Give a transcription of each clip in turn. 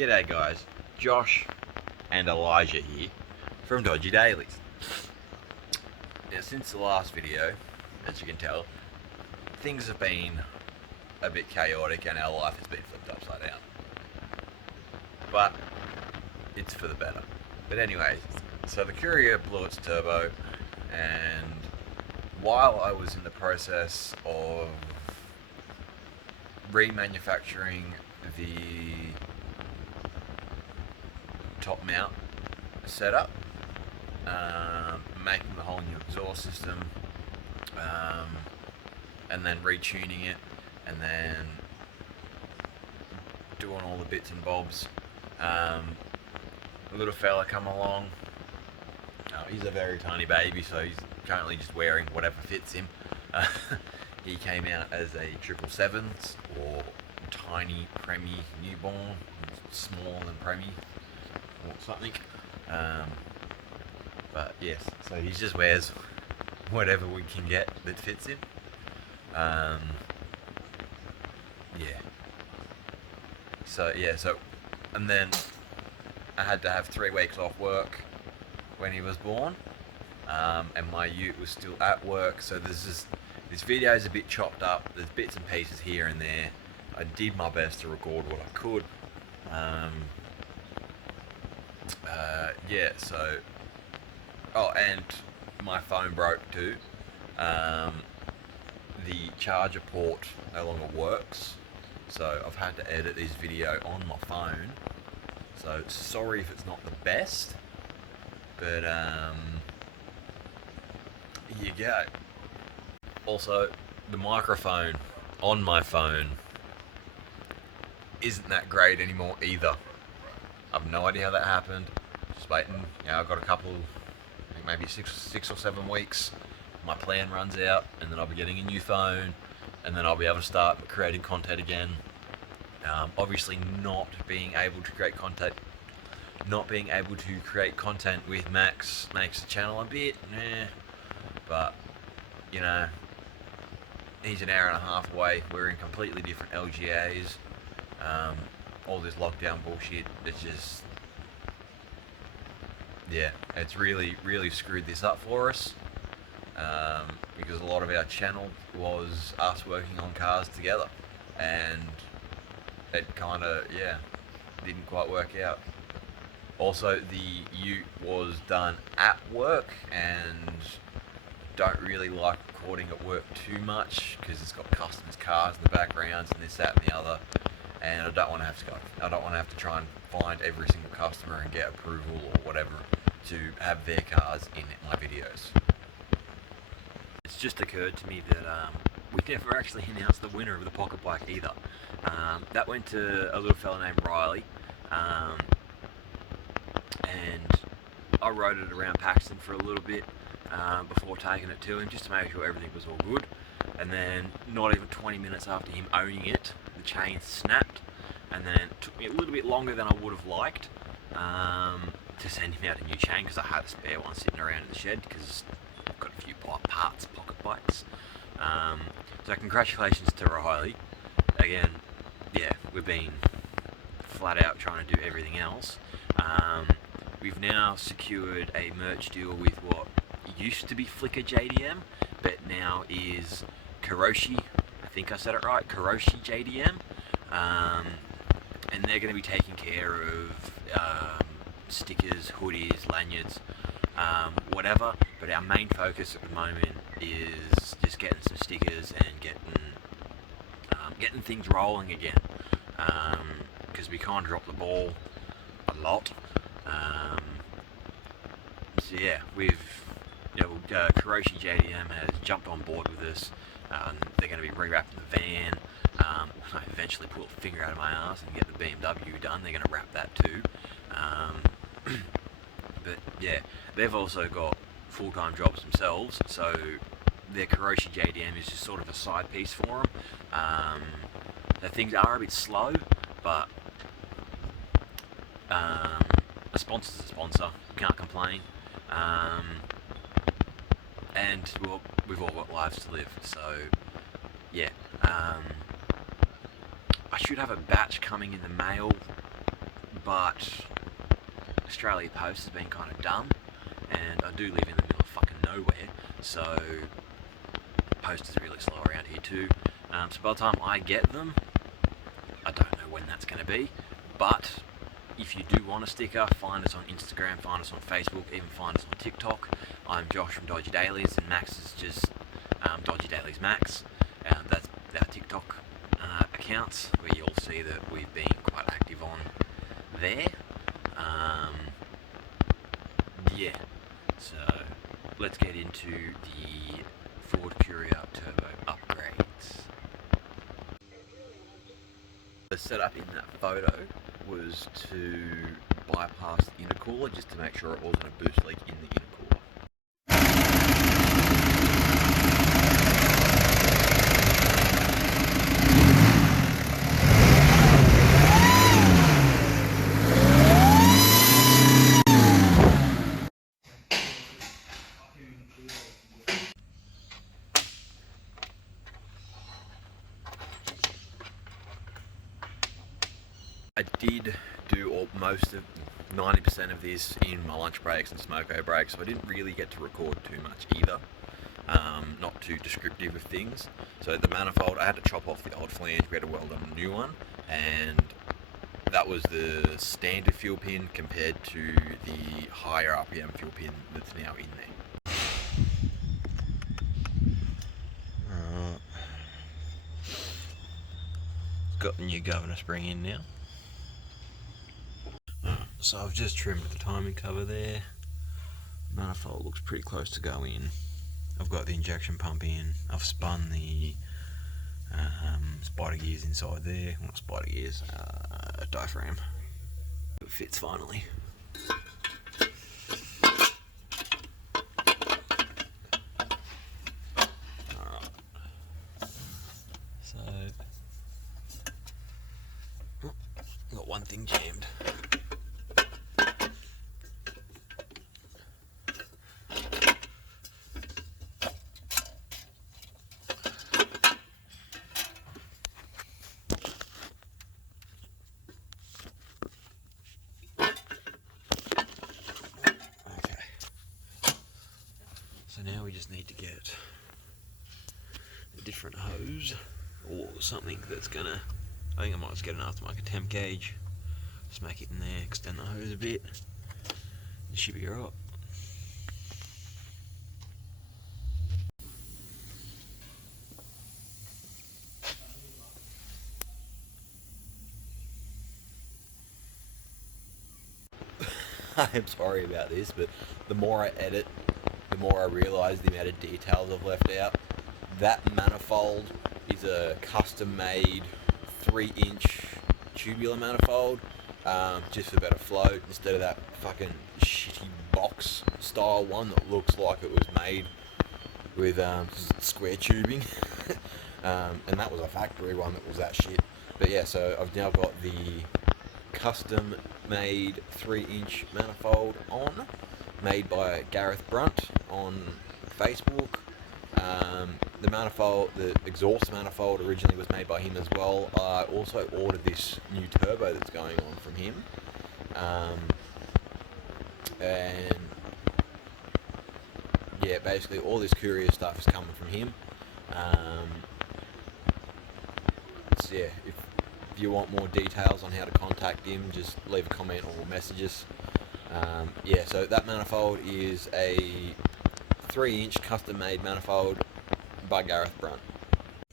G'day guys, Josh and Elijah here from Dodgy Dailies. Now since the last video, as you can tell, things have been a bit chaotic and our life has been flipped upside down. But it's for the better. But anyways, so the courier blew its turbo, and while I was in the process of remanufacturing the top mount setup, making the whole new exhaust system, and then retuning it, and then doing all the bits and bobs, a little fella come along. He's a very tiny baby, so he's currently just wearing whatever fits him. He came out as a 777s, or tiny Premi newborn, smaller than Premi or something. But yes, so he just wears whatever we can get that fits him. So and then I had to have 3 weeks off work when he was born, and my ute was still at work, so this video is a bit chopped up. There's bits and pieces here and there. I did my best to record what I could. And my phone broke too. The charger port no longer works, so I've had to edit this video on my phone. So sorry if it's not the best, but here you go. Also, the microphone on my phone isn't that great anymore either. I've no idea how that happened. Just waiting. I've got a couple, I think maybe six or 7 weeks. My plan runs out, and then I'll be getting a new phone, and then I'll be able to start creating content again. Obviously, not being able to create content with Max makes the channel a bit, but you know, he's an hour and a half away. We're in completely different LGAs. All this lockdown bullshit, it's just, it's really screwed this up for us, because a lot of our channel was us working on cars together, and it kind of, didn't quite work out. Also, the ute was done at work, and don't really like recording at work too much because it's got customers' cars in the backgrounds and this, that, and the other. And I don't want to have to try and find every single customer and get approval or whatever to have their cars in my videos. It's just occurred to me that we never actually announced the winner of the pocket bike either. That went to a little fella named Riley, and I rode it around Paxton for a little bit before taking it to him, just to make sure everything was all good. And then not even 20 minutes after him owning it, the chain snapped, and then it took me a little bit longer than I would have liked to send him out a new chain, because I had a spare one sitting around in the shed, because I've got a few parts pocket bikes. So congratulations to Riley. Again, we've been flat out trying to do everything else. We've now secured a merch deal with what used to be Flickr JDM, but now is Kuroshi, I think I said it right, Kuroshi JDM, and they're going to be taking care of stickers, hoodies, lanyards, whatever, but our main focus at the moment is just getting some stickers and getting things rolling again, because we can't drop the ball a lot. Kuroshi JDM has jumped on board with us. They're going to be rewrapping the van. I eventually pull a finger out of my ass and get the BMW done. They're going to wrap that too. They've also got full-time jobs themselves, so their Kuroshi JDM is just sort of a side piece for them. Things are a bit slow, but a sponsor's a sponsor. Can't complain. And well, we've all got lives to live, so I should have a batch coming in the mail but Australia Post has been kind of dumb, and I do live in the middle of fucking nowhere, so post is really slow around here too. So by the time I get them, I don't know when that's going to be, but if you do want a sticker, find us on Instagram, find us on Facebook, even find us on TikTok. I'm Josh from Dodgy Dailies, and Max is just Dodgy Dailies Max. That's our TikTok accounts, where you'll see that we've been quite active on there. Yeah, so let's get into the Ford Courier Turbo upgrades. The setup in that photo was to bypass the intercooler just to make sure it wasn't a boost leak in the intercooler. I did do most of 90% of this in my lunch breaks and smoko breaks, so I didn't really get to record too much either. Not too descriptive of things. So the manifold, I had to chop off the old flange, we had to weld on a new one, and that was the standard fuel pin compared to the higher RPM fuel pin that's now in there. Got the new governor spring in now. So I've just trimmed the timing cover there. Manifold looks pretty close to go in. I've got the injection pump in. I've spun the spider gears inside there. Well, not spider gears, diaphragm. It fits finally. Alright. So, got one thing jammed. So now we just need to get a different hose or something that's gonna, I think I might just get an aftermarket temp gauge, smack it in there, extend the hose a bit, it should be alright. I am sorry about this, but the more I edit, the more I realise the amount of details I've left out. That manifold is a custom-made 3-inch tubular manifold, just for better flow, instead of that fucking shitty box style one that looks like it was made with square tubing. And that was a factory one that was that shit. But yeah, so I've now got the custom made 3-inch manifold on, made by Gareth Brunt on Facebook. The manifold, the exhaust manifold, originally was made by him as well. I also ordered this new turbo that's going on from him, and yeah, basically all this courier stuff is coming from him. So yeah, if you want more details on how to contact him, just leave a comment or message us. Yeah, so that manifold is a 3-inch custom-made manifold by Gareth Brunt.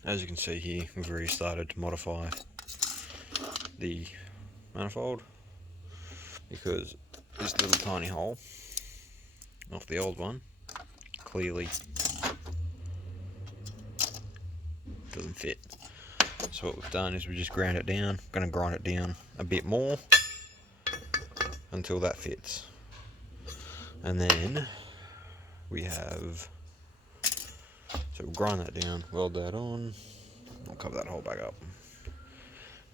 As you can see here, we've already started to modify the manifold, because this little tiny hole off the old one clearly doesn't fit. So what we've done is we just ground it down. I'm going to grind it down a bit more until that fits. And then we have, so we'll grind that down, weld that on, I'll cover that hole back up.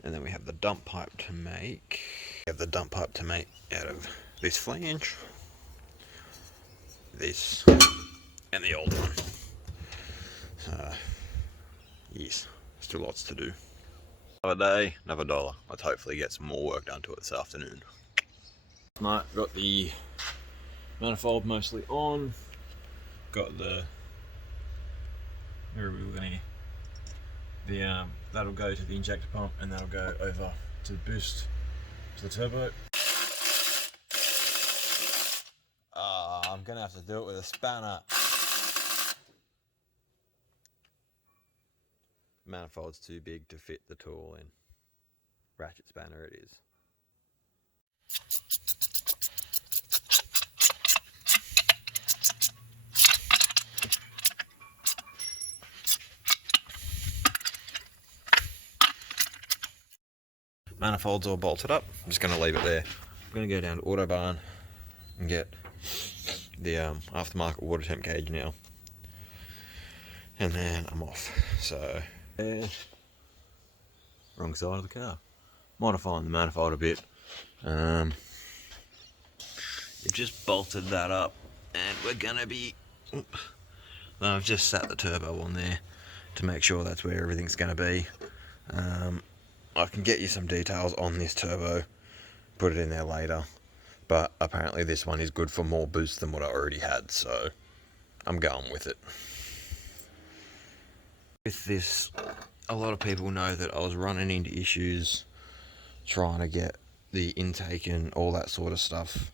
And then we have the dump pipe to make. We have the dump pipe to make out of this flange, this, and the old one. Yes, still lots to do. Another day, another dollar. Let's hopefully get some more work done to it this afternoon. Right, got the manifold mostly on. Got the, where are we looking here? The that'll go to the injector pump and that'll go over to the boost to the turbo. I'm gonna have to do it with a spanner. Manifold's too big to fit the tool in. Ratchet spanner it is. Manifold's all bolted up. I'm just going to leave it there. I'm going to go down to Autobarn and get the aftermarket water temp gauge now. And then I'm off. So, wrong side of the car. Modifying the manifold a bit. You've just bolted that up and we're going to be... I've just sat the turbo on there to make sure that's where everything's going to be. I can get you some details on this turbo, put it in there later, but apparently this one is good for more boost than what I already had, so I'm going with it. With this, a lot of people know that I was running into issues trying to get the intake and all that sort of stuff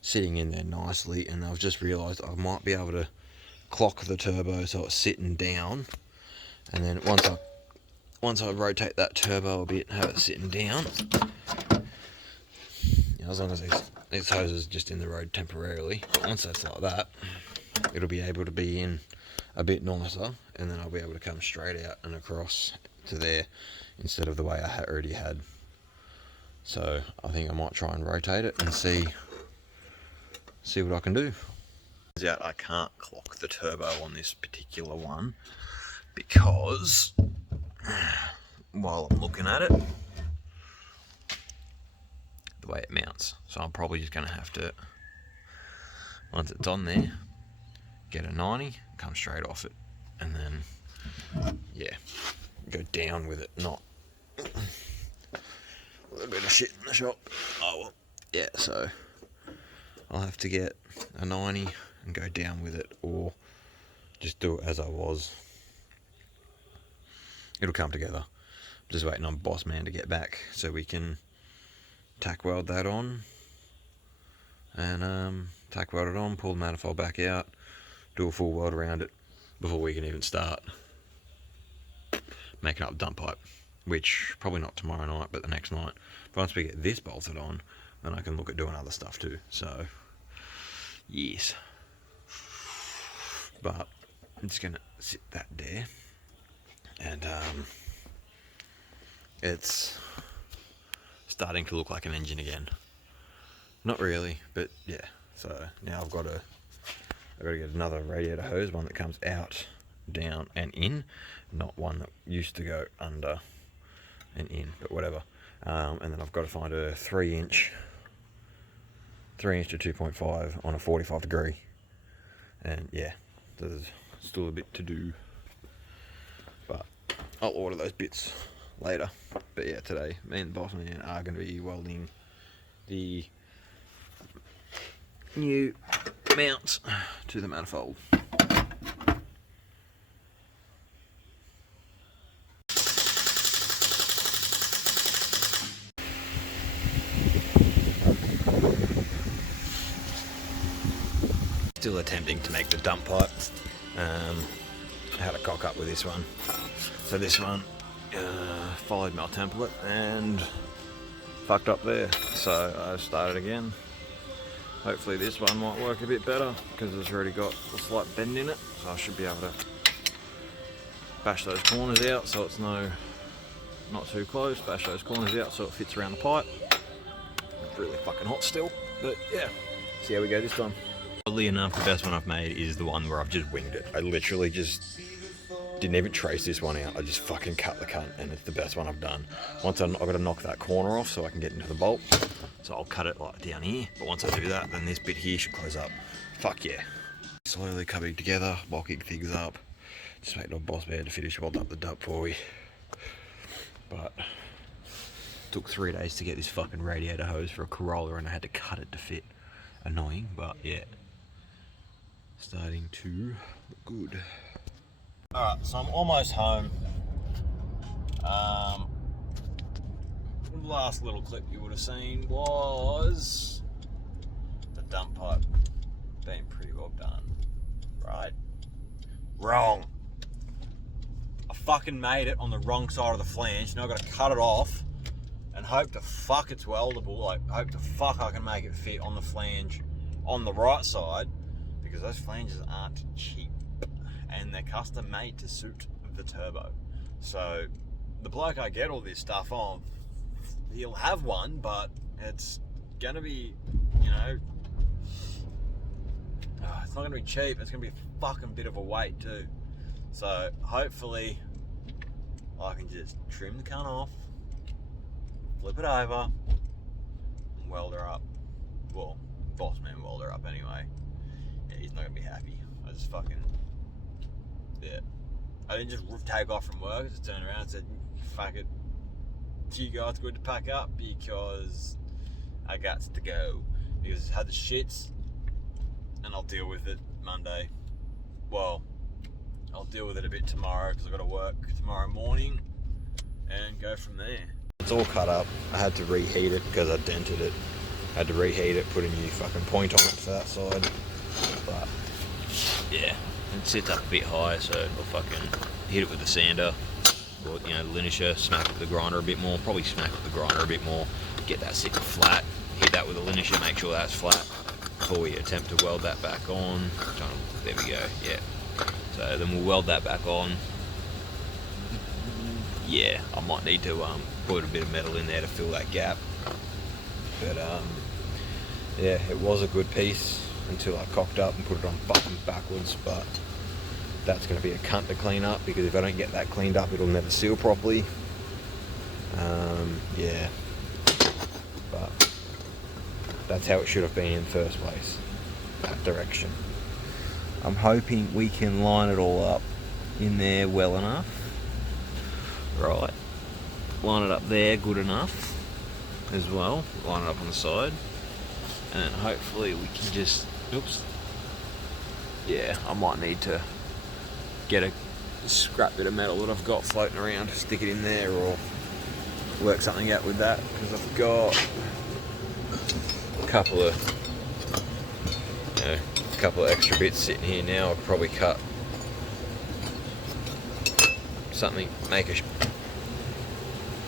sitting in there nicely, and I've just realised I might be able to clock the turbo so it's sitting down, and then once I rotate that turbo a bit and have it sitting down, you know, as long as this hose is just in the road temporarily, once that's like that, it'll be able to be in a bit nicer, and then I'll be able to come straight out and across to there instead of the way I already had. So I think I might try and rotate it and see what I can do. Turns out I can't clock the turbo on this particular one because while I'm looking at it, the way it mounts. So I'm probably just going to have to, once it's on there, get a 90, come straight off it, and then, yeah, go down with it, not a little bit of shit in the shop. Oh well, yeah, so I'll have to get a 90 and go down with it, or just do it as I was. It'll come together. Just waiting on Boss Man to get back so we can tack weld that on, and tack weld it on, pull the manifold back out, do a full weld around it before we can even start making up dump pipe, which probably not tomorrow night but the next night. But once we get this bolted on, then I can look at doing other stuff too. So yes, but I'm just gonna sit that there, and it's starting to look like an engine again. Not really, but yeah. So now I've got to get another radiator hose, one that comes out, down and in, not one that used to go under and in, but whatever. And then I've got to find a 3-inch to 2.5 on a 45 degree. And yeah, there's still a bit to do, but I'll order those bits later. But yeah, today me and the boss man are going to be welding the new mounts to the manifold. Still attempting to make the dump pipe. I had a cock up with this one. So this one followed my template and fucked up there. So I started again. Hopefully this one might work a bit better because it's already got a slight bend in it. So I should be able to bash those corners out so it's not too close. Bash those corners out so it fits around the pipe. It's really fucking hot still, but yeah. See how we go this time. Oddly enough, the best one I've made is the one where I've just winged it. I literally just didn't even trace this one out. I just fucking cut the cunt, and it's the best one I've done. Once I've got to knock that corner off so I can get into the bolt. So I'll cut it like down here, but once I do that, then this bit here should close up. Fuck yeah. Slowly coming together, bulking things up. Just waiting on Boss Man to finish welding up the dump for me. But Took 3 days to get this fucking radiator hose for a Corolla, and I had to cut it to fit. Annoying, but yeah. Starting to look good. Alright, so I'm almost home. The last little clip you would have seen was the dump pipe being pretty well done. Right? Wrong. I fucking made it on the wrong side of the flange. Now I've got to cut it off and hope to fuck it's weldable. Like, hope to fuck I can make it fit on the flange on the right side, because those flanges aren't cheap and they're custom made to suit the turbo. So the bloke I get all this stuff on, he'll have one, but it's gonna be, you know, it's not gonna be cheap. It's gonna be a fucking bit of a weight too. So hopefully I can just trim the cunt off, flip it over, and weld her up. Well, boss man weld her up anyway. Yeah, he's not gonna be happy. I just fucking, yeah. I didn't just take off from work. I just turned around and said, fuck it, you guys good to pack up, because I got to go. Because I had the shits, and I'll deal with it Monday. Well, I'll deal with it a bit tomorrow, because I've got to work tomorrow morning and go from there. It's all cut up. I had to reheat it because I dented it. I had to reheat it, put a new fucking point on it for that side. But yeah, it sits up a bit higher, so I'll fucking hit it with the sander, or, you know, the linisher, smack it with the grinder a bit more, probably smack it with the grinder a bit more, get that sitting flat, hit that with the linisher, make sure that's flat before we attempt to weld that back on. There we go, yeah. So then we'll weld that back on. Yeah, I might need to put a bit of metal in there to fill that gap. But yeah, it was a good piece until I cocked up and put it on fucking backwards, but that's going to be a cunt to clean up, because if I don't get that cleaned up, it'll never seal properly. Yeah, but that's how it should have been in the first place, that direction. I'm hoping we can line it all up in there well enough. Right, line it up there good enough as well, line it up on the side, and then hopefully we can just, oops, yeah, I might need to get a scrap bit of metal that I've got floating around, stick it in there, or work something out with that, because I've got a couple of extra bits sitting here now. I'll probably cut something,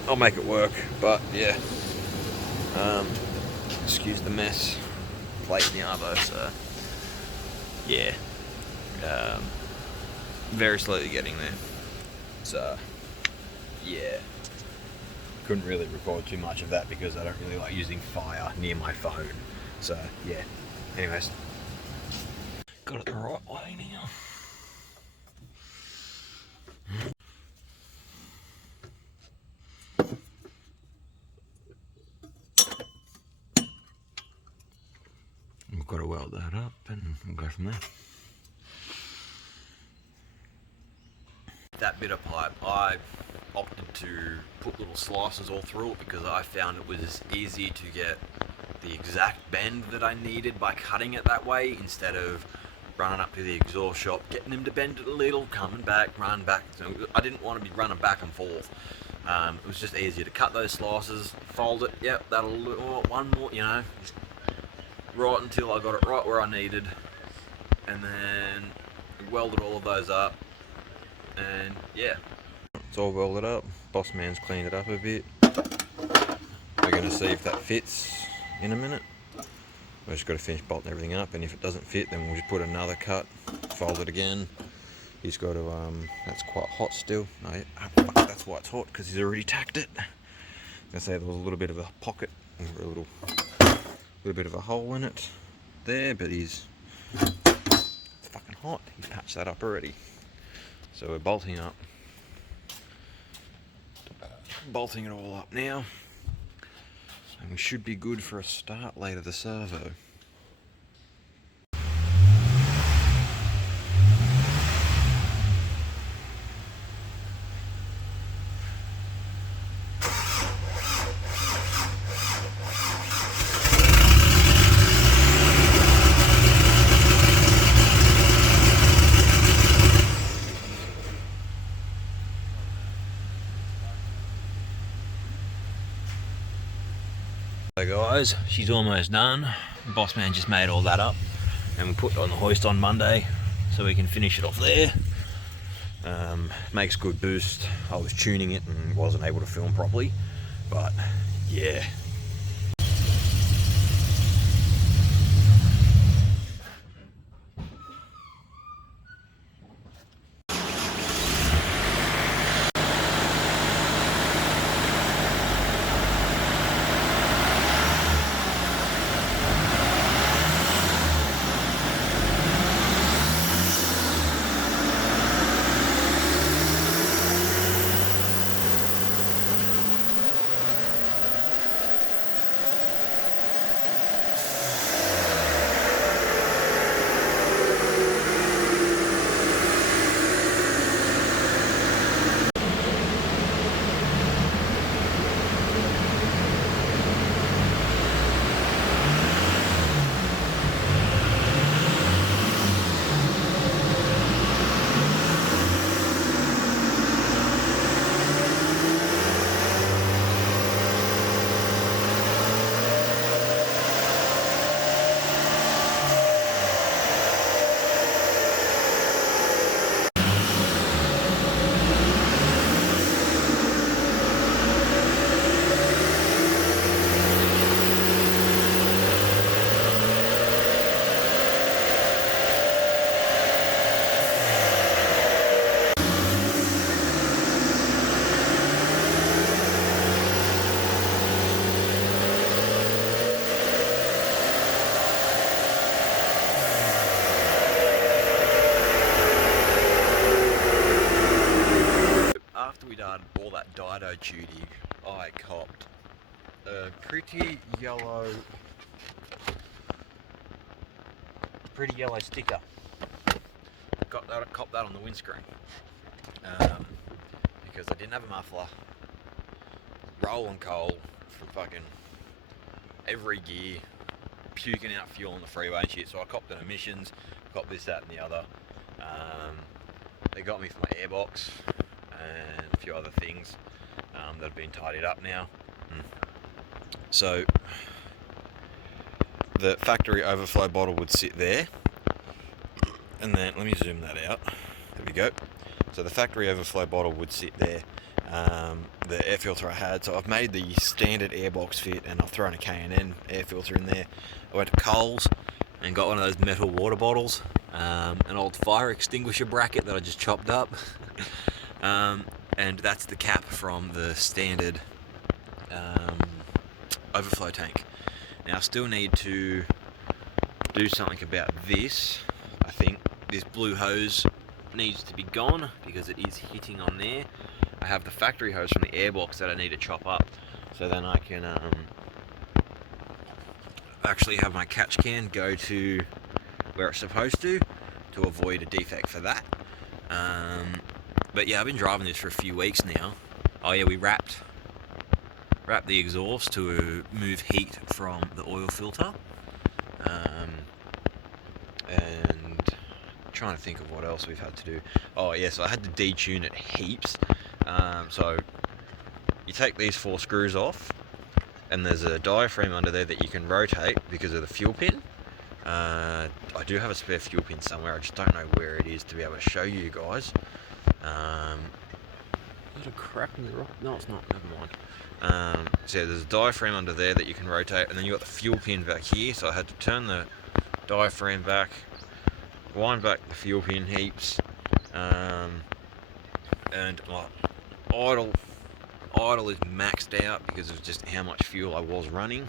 I'll make it work, but yeah, excuse the mess, plate in the arvo, so yeah, very slowly getting there, so yeah, couldn't really record too much of that because I don't really like using fire near my phone, so yeah, anyways, got it the right way now. We've got to weld that up and we'll go from there. That bit of pipe, I opted to put little slices all through it because I found it was easy to get the exact bend that I needed by cutting it that way, instead of running up to the exhaust shop, getting him to bend it a little, coming back, running back. So I didn't want to be running back and forth. It was just easier to cut those slices, fold it, yep, that'll, one more, you know, just right until I got it right where I needed, and then welded all of those up, and yeah. It's all welded up, boss man's cleaned it up a bit. We're going to see if that fits in a minute. We've just got to finish bolting everything up, and if it doesn't fit, then we'll just put another cut, fold it again. He's got to, that's quite hot still. No, fuck, that's why it's hot, because he's already tacked it. I was going to say there was a little bit of a pocket, or a little bit of a hole in it there, but it's fucking hot. He's patched that up already. So we're bolting it all up now, and we should be good for a start later the servo. So guys, she's almost done. Boss man just made all that up and we put it on the hoist on Monday so we can finish it off there. Makes good boost. I was tuning it and wasn't able to film properly, but yeah. After we done all that dido tuning, I copped a pretty yellow sticker. Copped that on the windscreen because I didn't have a muffler. Rolling coal from fucking every gear, puking out fuel on the freeway and shit. So I copped an emissions, copped this, that, and the other. They got me for my airbox and a few other things that have been tidied up now. So the factory overflow bottle would sit there, and then let me zoom that out. There we go. So the factory overflow bottle would sit there. The air filter I had, so I've made the standard airbox fit, and I've thrown a K&N air filter in there. I went to Coles and got one of those metal water bottles, an old fire extinguisher bracket that I just chopped up. And that's the cap from the standard overflow tank. Now I still need to do something about this. I think this blue hose needs to be gone because it is hitting on there. I have the factory hose from the airbox that I need to chop up, so then I can actually have my catch can go to where it's supposed to avoid a defect for that. But yeah, I've been driving this for a few weeks now. Oh yeah, we wrapped the exhaust to move heat from the oil filter. And trying to think of what else we've had to do. Oh yeah, so I had to detune it heaps. So you take these 4 screws off, and there's a diaphragm under there that you can rotate because of the fuel pin. I do have a spare fuel pin somewhere, I just don't know where it is to be able to show you guys. Is it a crack in the rock? No, it's not, never mind. So yeah, there's a diaphragm under there that you can rotate, and then you've got the fuel pin back here, so I had to turn the diaphragm back, wind back the fuel pin heaps, and my idle is maxed out because of just how much fuel I was running.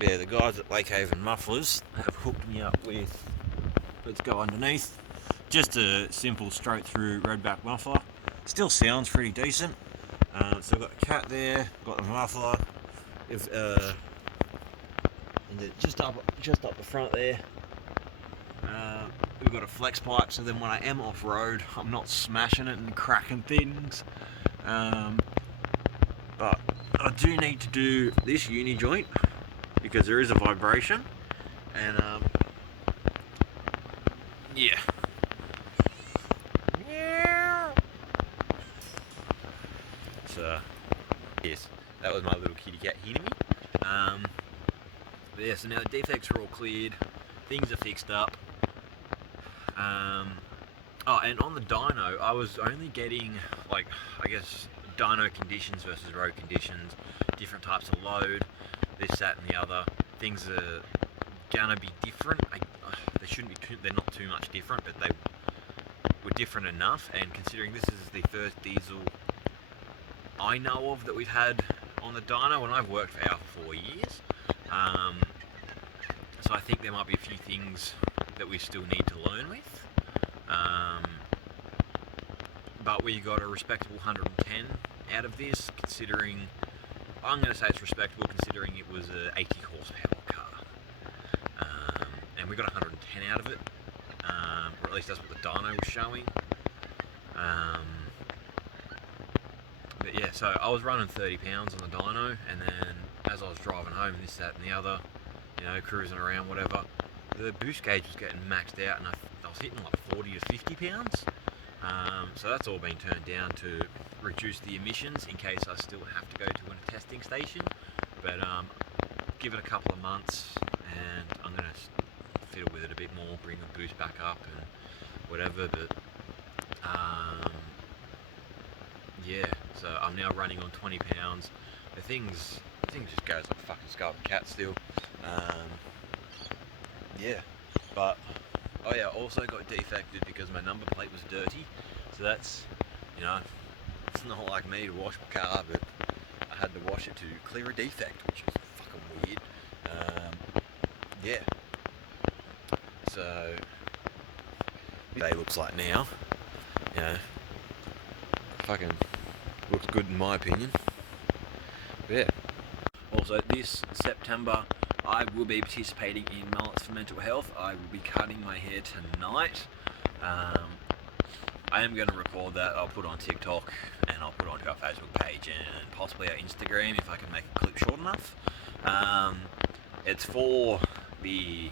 Yeah, the guys at Lake Haven Mufflers have hooked me up with, let's go underneath, just a simple straight through roadback muffler. Still sounds pretty decent. So I've got the cat there, got the muffler, and just up the front there. We've got a flex pipe, so then when I am off road, I'm not smashing it and cracking things. But I do need to do this uni joint because there is a vibration, and yeah. So yes, That was my little kitty cat hitting me. But yeah, so now the defects are all cleared, things are fixed up. Oh, and on the dyno, I was only getting, like, I guess, dyno conditions versus road conditions, different types of load, this, that, and the other. Things are gonna be different. They shouldn't be they're not too much different, but they were different enough. And considering this is the first diesel I know of that we've had on the dyno, and I've worked for Alpha for 4 years, so I think there might be a few things that we still need to learn with. But we got a respectable 110 out of this, considering, I'm going to say it's respectable considering it was a 80 horsepower car. And we got 110 out of it, or at least that's what the dyno was showing. But yeah, so I was running 30 pounds on the dyno, and then as I was driving home, this, that, and the other, you know, cruising around, whatever, the boost gauge was getting maxed out, and I was hitting like 40 to 50 pounds. So that's all been turned down to reduce the emissions in case I still have to go to a testing station. But give it a couple of months, and I'm going to fiddle with it a bit more, bring the boost back up and whatever. But yeah, so I'm now running on 20 pounds. The thing just goes like a fucking skull and cat still. Yeah, but oh yeah, also got defected because my number plate was dirty. So that's, you know, it's not like me to wash my car, but I had to wash it to clear a defect, which is fucking weird. Yeah. So they looks like now, you know, fucking looks good in my opinion. But yeah. Also, this September, I will be participating in Mullets for Mental Health. I will be cutting my hair tonight. I am going to record that. I'll put it on TikTok, and I'll put it onto our Facebook page and possibly our Instagram if I can make a clip short enough. It's for the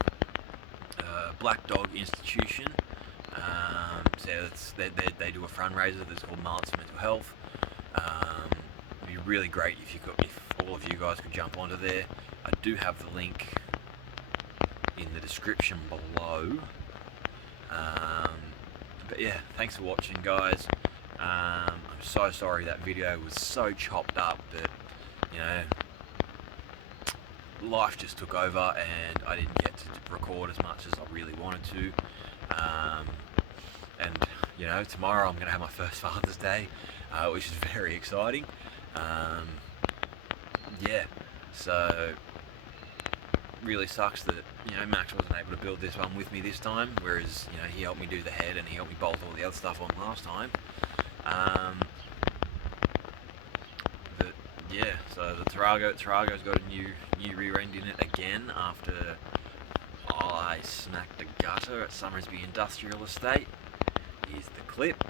Black Dog Institution. So they do a fundraiser that's called Mullets for Mental Health. It'd be really great if all of you guys could jump onto there. I do have the link in the description below. But yeah, thanks for watching, guys. I'm so sorry that video was so chopped up, but you know, life just took over and I didn't get to record as much as I really wanted to. And you know, tomorrow I'm going to have my first Father's Day, which is very exciting. Yeah, so really sucks that, you know, Max wasn't able to build this one with me this time, whereas, you know, he helped me do the head and he helped me bolt all the other stuff on last time. But yeah, so the Tarago's got a new rear end in it again after I smacked a gutter at Summersby Industrial Estate. Here's the clip.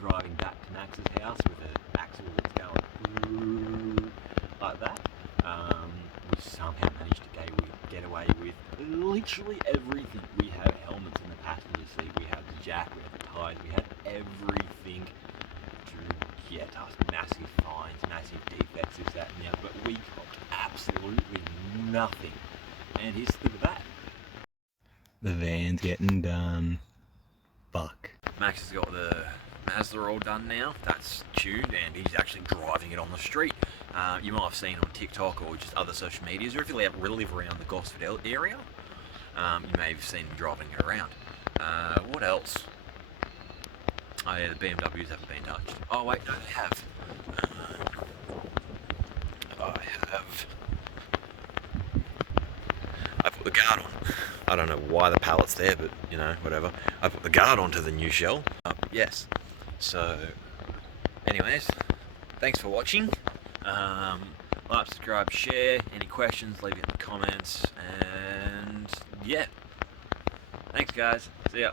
Driving back to Max's house with an axle that's going like that. We somehow managed to get away with literally everything. We had helmets in the passenger seat, we had the jack, we had the tires, we had everything to get us massive fines, massive defects, this, that, and the other, but we got absolutely nothing. And here's the that. The van's getting done. Fuck. Max has got the Mazda all done now. That's tuned, and he's actually driving it on the street. You might have seen on TikTok or just other social medias, or if you live around the Gosford area, you may have seen him driving it around. What else? Oh yeah, the BMWs haven't been touched. Oh wait, no, they have. I have guard on. I don't know why the pallet's there, but you know, whatever. I put the guard onto the new shell. Yes. So, anyways, thanks for watching. Like, subscribe, share. Any questions, leave it in the comments. And yeah, thanks guys. See ya.